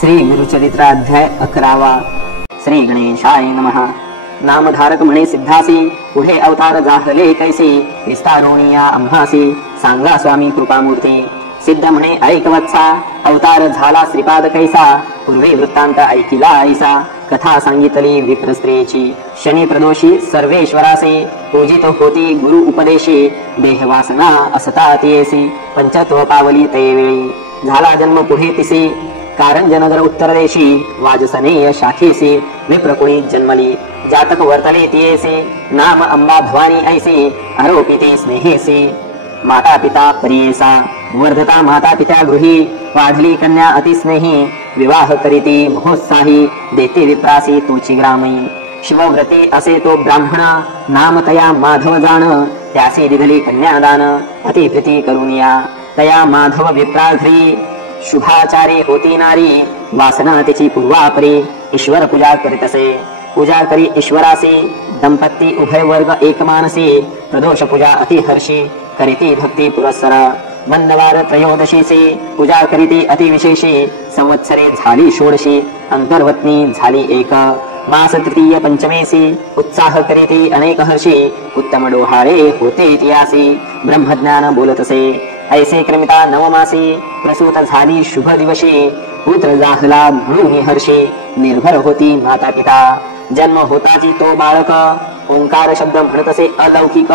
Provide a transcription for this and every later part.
श्री गुरुचरित्र अध्याय 11वा. श्री गणेशाय नमः. नामधारक म्हणे सिद्धासी, पुढे अवतार जाहले कैसे, विस्तारोणिया आम्हासी सांगा स्वामी कृपामूर्ती. सिद्ध म्हणे ऐकवत्सा, अवतार झाला श्रीपाद कैसा, पूर्वे वृत्तांत ऐकिला ऐसा. कथा सांगितली विप्र स्त्रीची, शनी प्रदोषी सर्वेश्वरासे, पूजित होती गुरु उपदेशी, देहवासना असता तियेसी. पंचत्व पावली ते वेळी, झाला जन्म पुढे तिसी, कारंजनगर उत्तर देशी, वाजसनेय शाखेसी. विप्रकुळी जन्मली, जातक वर्तले तियेसी, नाम अंबा भवानी ऐसी, आरोपिते स्नेहेसी. माता पिता परियेसा, वर्धता माता पिता गृही, वाढली कन्या अतिस्नेही, विवाह करीती महोत्साही, देते विप्रासी तोची ग्रामी. शिवव्रती असे तो ब्राह्मण, नाम तया माधव जाण, त्यासी दिधली कन्यादान, अतिप्रीती करुनिया. तया माधव विप्राघ्री, शुभाचारी होती नारी, वासना तिची पूर्वापरी. ईश्वर पूजा करीत असे, पूजा करी ईश्वरासी, दंपती उभय वर्ग एक मानसी. प्रदोष पूजा अतिहर्षी, करीती भक्ती पुरस्सर. मंदवार त्रयोदशीसी, पूजा करीती अतिविशेषी. संवत्सरे झाली षोडशी, अंतर्वत्नी झाली एक. मास तृतीय पंचमेसी, उत्साह करीती अनेक हर्षी. उत्तम डोहाळे होते इतिहासी, ब्रह्मज्ञान बोलतसे. ऐसे क्रमिता नवमासी, प्रसूत झाली शुभ दिवशी. पुत्र जाहला म्हणून हर्षी, निर्भर होती माता पिता. जन्म होताची तो बाळक, ओंकार शब्द म्हणतसे अलौकिक.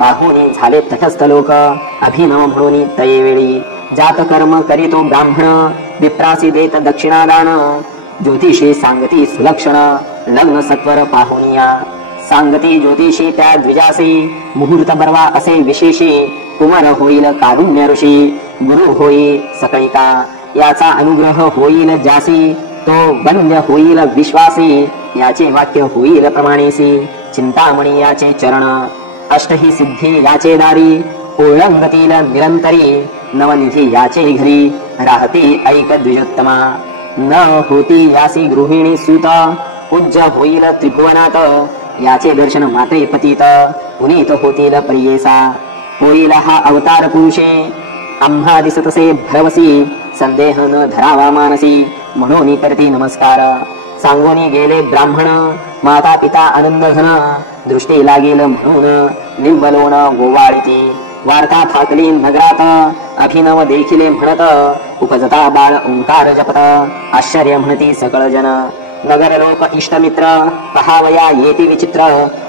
पाहुणी झाले तटस्थ लोक, अभिनव म्हणून तयेवेळी. जात कर्म करीतो ब्राह्मण, विप्रासी देत दक्षिणादान. ज्योतिषी सांगती सुलक्षण, लग्न सत्वर पाहुनिया. सांगती ज्योतिषी त्या द्विजासी, मुहूर्त बरवा असे विशेषी. कुमार होईल कारुण्य ऋषी, गुरु होई सकळिका. याचा अनुग्रह होईल ज्यासी, तो बंद्य होईल विश्वासी. याचे वाक्य होईल प्रमाणेसी, चिंतामणी याचे चरण. अष्टही सिद्धी याचे दारी, ओळंगतील निरंतरी. नवनिधी याचे घरी, राहती ऐक द्विजोत्तमा. न होती यासी गृहिणी सूत, पूज्य होईल त्रिभुवनात. याचे दर्शन माते पतित, पुनीत होतील प्रियेसा. होईल हा अवतार पुरुषे, आम्हा दिसतसे भरवसी. संदेह न धरावा मानसी, म्हणून करती नमस्कार. सांगोनी गेले ब्राह्मण, माता पिता आनंद घन. दृष्टी लागेल म्हणून निंबलोन गोवाळीती. वार्ता फाकली नगरात, अभिनव देखिले म्हणत. उपजता बाळ ओंकार जपत, आश्चर्य म्हणती सकळ जन. नगर लोक इष्टमित्र, पहावया येती विचित्र.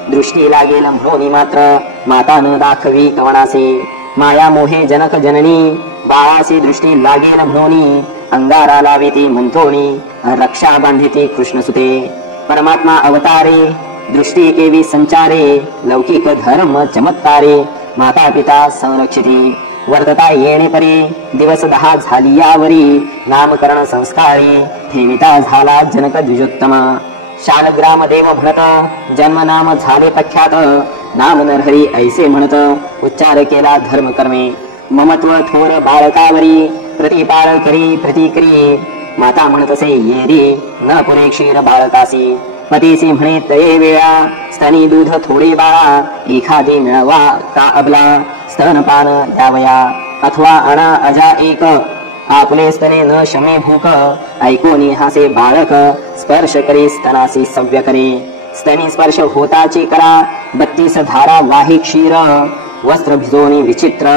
दृष्टी लागेल म्हणून मात्र, माता न दाखवी कवनासी. माया मोहे जनक जननी, बाळासी दृष्टी लागेल म्हणून. अंगारा लाविती मंथोणी, रक्षा बांधिती कृष्णसुते. परमात्मा अवतारे, दृष्टी केवी संचारे. लौकिक धर्म चमत्कारे, माता पिता संरक्षिती. वर्तता येणे परी, दिवस 10 झाली यावरी. नामकरण संस्कारी, ठेविता झाला जनक द्विजोत्तम. शालग्राम देव म्हणत, जन्म नाम झाले प्रख्यात. नाम नरहरी ऐसे म्हणत, उच्चार केला धर्म कर्मे. ममत्व थोर बाळकावरी, प्रतिपाळ करी प्रतिक्री. माता म्हणतसे येरी, न पुरे क्षीर बाळकासी. पतीसी म्हणे तये वेळा, स्तनी दूध थोडे बाळा. एखादी मिळवा का अबला, स्तनपान द्यावया. अथवा आणा अजा एक, आपले स्तने न शमे भूक. ऐकोनी हासे बाळक, स्पर्श करी स्तनासी सव्य करे. स्तनी स्पर्श होताची करा, 32 धारा वाही क्षीर. वस्त्र भिजोनी विचित्र,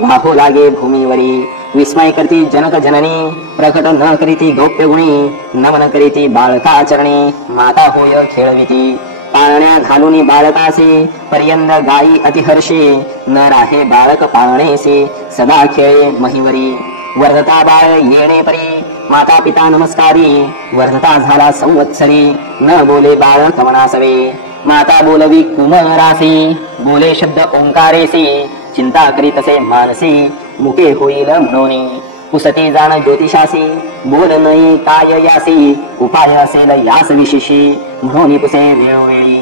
वाहो लागे भूमीवरी. विस्मय करती जनक जननी, प्रकट न करीती गौप्य गुणी. नमन करीती बाळकाचरणी, माता होय खेळविती. पाळण्या घालूनी बाळकासी, पर्यंत गायी अतिहर्षी. न राहे बाळक पाळणेसी, सदा खेळे महिवरी. वर्धता बाळ येणे परी, माता पिता नमस्कारी. वर्धता झाला संवत्सरी, न बोले बाळ कवनासवे. माता बोलवी कुमारासी, बोले शब्द ओंकारेसी. चिंता करीतसे मानसी, मुके होईल म्हणून. पुसती जाण ज्योतिषासी, बोल नाही काय यासी. उपाय असेल यास विशेषी, म्हणून पुसे वेळोवेळी.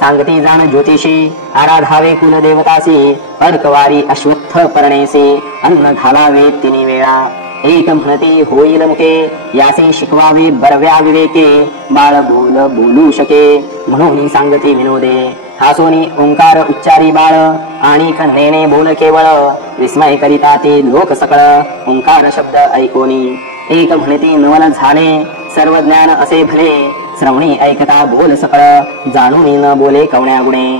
सांगती जाण ज्योतिषी, आराधावे कुलदेवतासी. अर्कवारी अश्वत्थ पर्णेसी, अन्न घालावे तिनी वेळा. एक म्हणती होईल मुके, यासी शिकवावे बरव्या विवेके. बाळ बोलू शके, म्हणून सांगती विनोदे. हासोनी ओंकार उच्चारी बाळ, आणि नेणे बोल केवळ. विस्मय करिता ते लोक सकळ, ओंकार शब्द ऐकोनी. एक म्हणती नवल झाले सर्व ज्ञान असे भले, श्रवणी ऐकता बोल सकळ, जाणून न बोले कवण्या गुणे.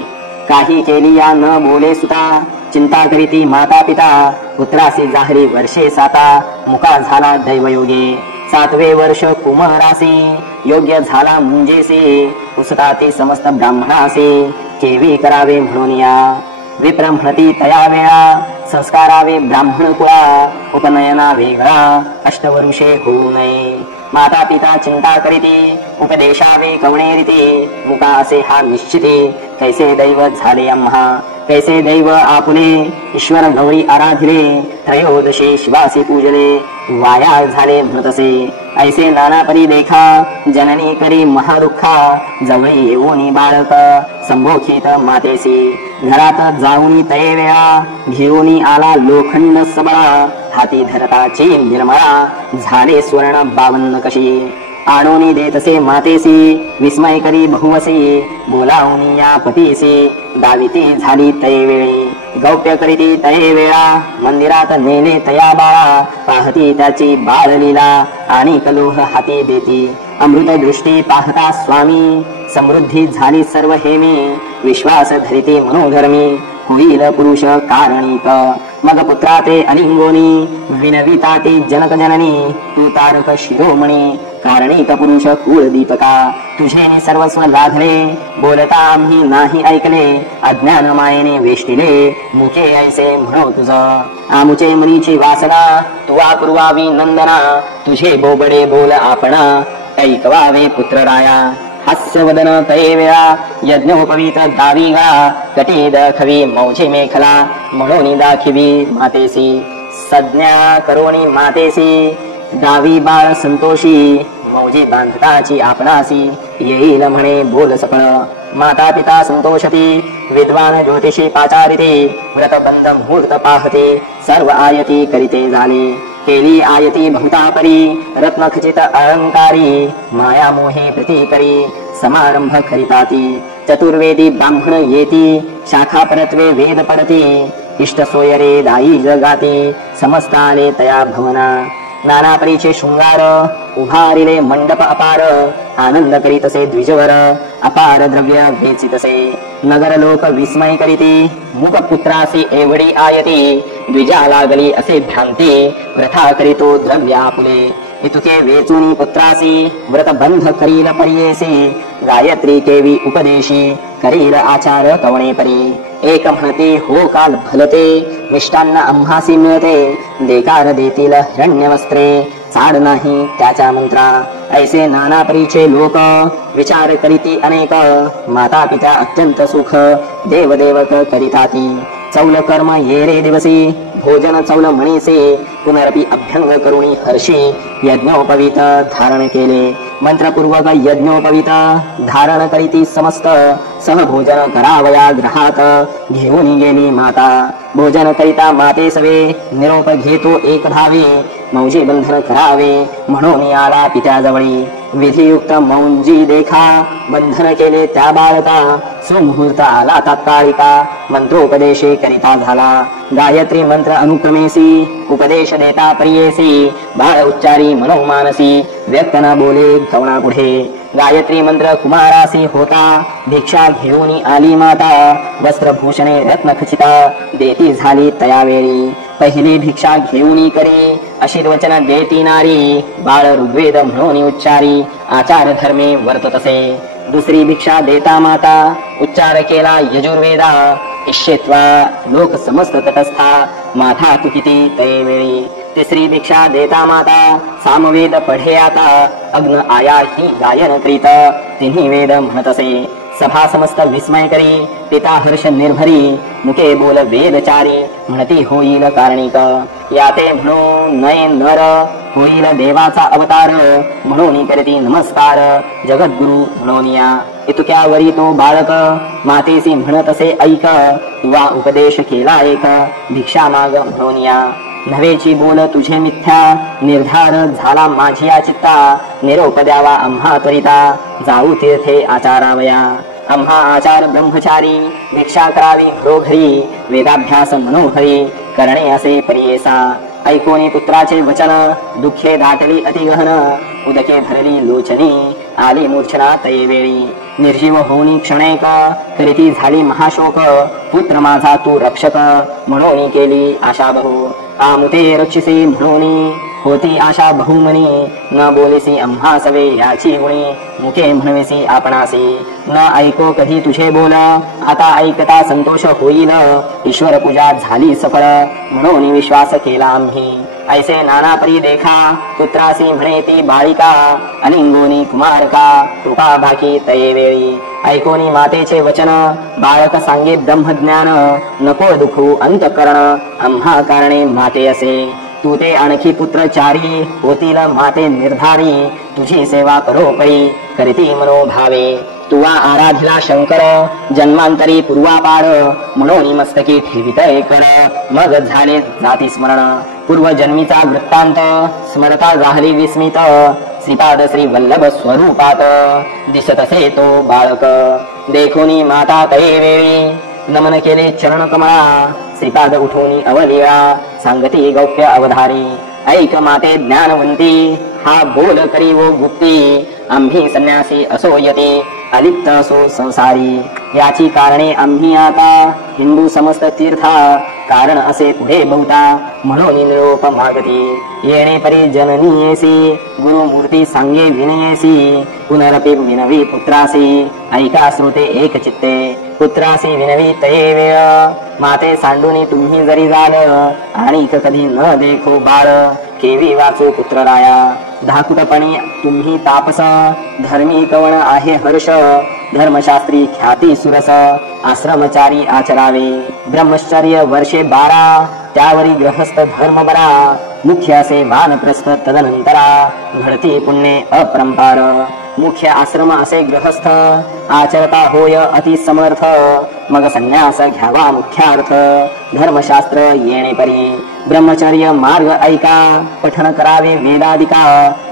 काही केली या न बोले सुता, चिंता करीती माता पिता, पुत्रासी जाहरी वर्षे साता, मुका झाला दैवयोगे. 7वे वर्ष कुमारासी, योग्य झाला मुंजेसी, उसता ते समस्त ब्राह्मणासी, केवी करावे म्हणून या. विप्र म्हणती तया वेळा, संस्कारावे ब्राह्मण कुळा, उपनयना वेगळा, अष्टवरुषे होऊ नये. माता पिता चिंता करीती, उपदेशावे कवणे रीती, मुका असे हा निश्चिती, कैसे दैव झाले आम्हा, कैसे दैव आपुले. ईश्वर गौरी आराधिले, त्रयोदशी शिवासी पूजले, वाया झाले म्हणतसे. ऐसे नाना परी देखा, जननी करी महादुःखा, जवळी येऊनी बाळक, संभोखित मातेसी. घरात जाऊनी तये वेळा, घेऊनी आला लोखंड सबळा, हाती धरताची निर्मळा, झाले स्वर्ण 52 कशी. आणोनी देतसे मातेसी, विस्मय करी बहुवसी, बोलावनी या पतीसी, दाविती झाली तये वेळी. गौप्य करीती तये वेळा, मंदिरात नेले तया बाळा, पाहती त्याची बाळलीला, आणि कलोह हाती देती. अमृत दृष्टी पाहता स्वामी, समृद्धी झाली सर्व हेमी, विश्वास धरिती मनोधर्मी, होईल पुरुष कारणिक. मग पुत्रा ते अलिंगोनी, विनविता ते जनक जननी, तू तारक शिरोमणी, कारणिक पुरुष कुळ दीपका. तुझे सर्वस्व लाधले, बोलता आम्ही नाही ऐकले, अज्ञान मायेने वेष्टिले, मुके ऐसे म्हणो तुझ. आमुचे मनीची वासना, तुवा पूर्वावी नंदना, तुझे बोबडे बोल आपणा, ऐकवावे पुत्र राया. हास्यवदन तये वेळा, यज्ञोपवीत दावी गा, कटी दखवी मौजे मेखला, म्हणून दाखिवी मातेसी. सज्ञा करोनी मातेसी, दावी बाळ संतोषी, मौजे बांधताची आपणासी, येईल म्हणे बोल सकळ. माता पिता संतोषती, विद्वान ज्योतिषी पाचारिते, व्रतबंध मुहूर्त पाहते, सर्व आयती करीते झाले. केली आयती बहुतापरी, रत्नखचित अलंकारी, माया मोहे प्रीतिकरी, समारंभ करिताती. चतुर्वेदी ब्राह्मण येती, शाखा परत्वे वेद पडती, इष्ट सोयरे दाई जगाती, समस्ताले तया भवना. नाना परीचे शृंगार, उभारिले मंडप अपार, आनंद करीतसे द्विजवर, अपार द्रव्य वेचितसे. नगर लोक विस्मय करीती, मुख पुत्रासी एवढी आयती, द्विजा लागली असे भ्रांती, व्रथा करीतो द्रव्य आपुले. इतुके वेचुनी पुत्रासी, व्रतबंध करील परियेसी, गायत्री केवी उपदेशी, करील आचार कवणे परी. एक म्हणते हो काल भलते, मिष्टान्न आम्हासी मिळते, देकार देतील हिरण्यवस्त्रे, चाड नाही त्याच्या मंत्रा. ऐसे नाना परीचे लोक, विचार करीती अनेक, माता पिता अत्यंत सुख, देवदेवक करिताती. चौल कर्म ये रे दिवसी, भोजन चौल म्हणीसे, पुनरपी अभ्यंग करुणी हर्षी, यज्ञोपवीत धारण केले. मंत्रपूर्वक यज्ञोपवीत धारण करीती समस्त, सहभोजन करावया ग्रहात, घेऊन गेली माता. भोजन करिता माते सवे, निरोप घेतो एक धावे, मौजे बंधन करावे म्हणून आला पित्याजवळी. विधियुक्त मौंजी देखा, बंधन केले त्या बाळका, सुमुहूर्त आला तात्कालिका, मंत्रोपदेशे करिता झाला. गायत्री मंत्र अनुक्रमेसी, उपदेश देता प्रियेसी, बाळ उच्चारी मनोमानसी, व्यक्त न बोले गवणा पुढे. गायत्री मंत्र कुमारासी होता, भिक्षा घेऊन आली माता, वस्त्रभूषणे रत्नखचिता, देती झाली तयावेळी. पहिली भिक्षा घेऊन करे, आशीर्वचन देती नारी, बाळ ऋग्वेद म्हणून उच्चारी, आचार धर्मे वर्ततसे. दुसरी भिक्षा देता माता, उच्चार केला यजुर्वेदा, इष्येत्वा लोक समस्त तटस्था, माथा तुकिती तये वेळी. तिसरी भिक्षा देता माता, सामवेद पढे आता, अग्न आया ही गायन करीत, तिन्ही वेद म्हणतसे. सभा समस्त विस्मय करी, पिता हर्ष निर्भरी, मुके बोल वेदचारी, म्हणती होईल कारणिक. याते म्हणून नये नर, होईल देवाचा अवतार, म्हणून करती नमस्कार, जगद्गुरु म्हणून या. इतक्यावरी तो बाळक, मातेसी म्हणतसे ऐक, तुवा उपदेश केला एक, भिक्षा माग म्हणून या. नव्हेची बोल तुझे मिथ्या, निर्धार झाला माझिया चित्ता, निरोप द्यावा आम्हा त्वरिता, जाऊ तीर्थे आचारावया. आम्हा आचार ब्रह्मचारी, भिक्षा करावी घरोघरी, वेदाभ्यास मनोहरी, करणे असे परियेसा. ऐकोनी पुत्राचे वचन दुःखे दाटली अति गहन उदके धरली लोचनी आली मूर्छना तये वेळी निर्जीव होऊनी क्षणैक करीती झाली महाशोक पुत्र माझा तू रक्षक म्हणून केली आशा बहु आमुते रक्षिसी म्हणून होती आशा बहुमनी न बोलिसी आम्हा सवे याची गुणी मुखे म्हणविसी आपणासी न ऐको कधी तुझे बोल आता ऐकता संतोष होईल ईश्वर पूजा झाली सफळ म्हणून विश्वास केला आम्ही ऐसे नाना परी देखा पुत्रासी म्हणे ती बाळिका अलिंगोनी कुमारका कृपा भाकी तये वेळी ऐकोनी मातेचे वचन बाळक सांगे ब्रह्मज्ञान नको दुखू अंतकरण आम्हा कारणे माते असे तू ते आणखी पुत्रचारी होतील माते निर्धारी तुझी सेवा करो परी करीती मनोभावे तुवा आराधिला शंकर जन्मांतरी पूर्वापार म्हणून मस्तकी ठेवित कर मग झाले जाती स्मरण पूर्वजन्मीचा वृत्तांत स्मरता राहिली विस्मित श्रीपाद श्री वल्लभ स्वरूपात दिसत असे तो बाळक देखोनी माता तये वेळी नमन केले चरण कमळा श्रीपाद उठोनी अवलिया सांगती गौप्य अवधारी ऐक माते ज्ञानवंती हा बोल करी वो गुप्ती आम्ही संन्यासी असो यती अलिप्त असो संसारी याची कारणे आम्ही आता हिंदू समस्त तीर्था कारण असे पुढे बहुता म्हणून निरोप मागती येणे परी जननीयेसी गुरुमूर्ती सांगे विनयेसी पुनरपि विनवी पुत्रासी ऐका श्रोते एक चित्ते पुत्रासी विनवी तये वेळ माते सांडूनी तुम्ही जरी जाल आणि कधी न देखो बाळ केवी वाचो पुत्र राया धाकुटपणी तुम्ही तापस धर्मी कवण आहे हर्ष धर्मशास्त्री ख्याती सुरस आश्रमचारी आचरावे ब्रह्मचर्य वर्षे 12 त्यावरी गृहस्थ धर्म बरा मुख्य असे वानप्रस्थ तदनंतरा घडती पुण्ये अपरंपार मुख्य आश्रम असे गृहस्थ आचरता होय अति समर्थ मग संन्यास घ्यावा मुख्यार्थ धर्मशास्त्र येणे परी ब्रह्मचर्य मार्ग ऐका पठन करावे वेदादिका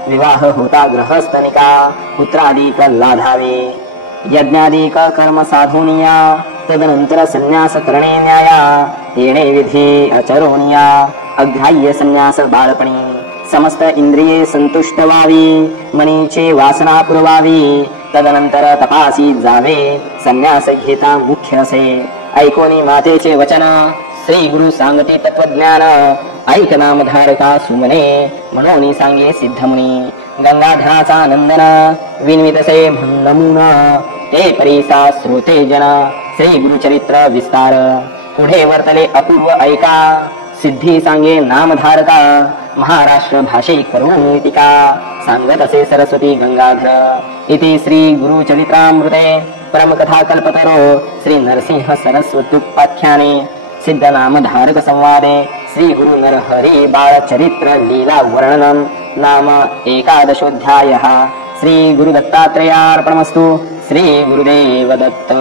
विवाह होता गृहस्थनिका पुत्रादिक लाधावे यज्ञादिक कर्म साधुनिया तदनंतर संन्यास करणे न्याया येणे विधी आचरोनिया अग्राह्य संन्यास बाळपणी समस्त इंद्रिये संतुष्ट व्हावी मनीचे वासना पुरवावी तदनंतर तपासी जावे संन्यास घेता मुख्य असे ऐकोनी मातेचे वचन श्री गुरु सांगते तत्वज्ञान ऐक नामधारका सुमने म्हणून सांगे सिद्धमुनी गंगाधराचा नंदन विनवितसे नमून ते परीसा श्रोते जन श्री गुरुचरित्र विस्तार पुढे वर्तले अपूर्व ऐका सिद्धी सांगे नामधारका महाराष्ट्र भाषे करून टीका सांगत असे सरस्वती गंगाधर इति श्री गुरुचरित्रामृते परमकथा कल्पतरो श्री नरसिंह सरस्वत्युपाख्याने सिद्ध नामधारक संवादे श्री गुरु नरहरि बाळ चरित्र लीला वर्णनम नाम 11 श्री गुरु दत्तात्रेयार्पणमस्तु श्री गुरुदेव दत्त।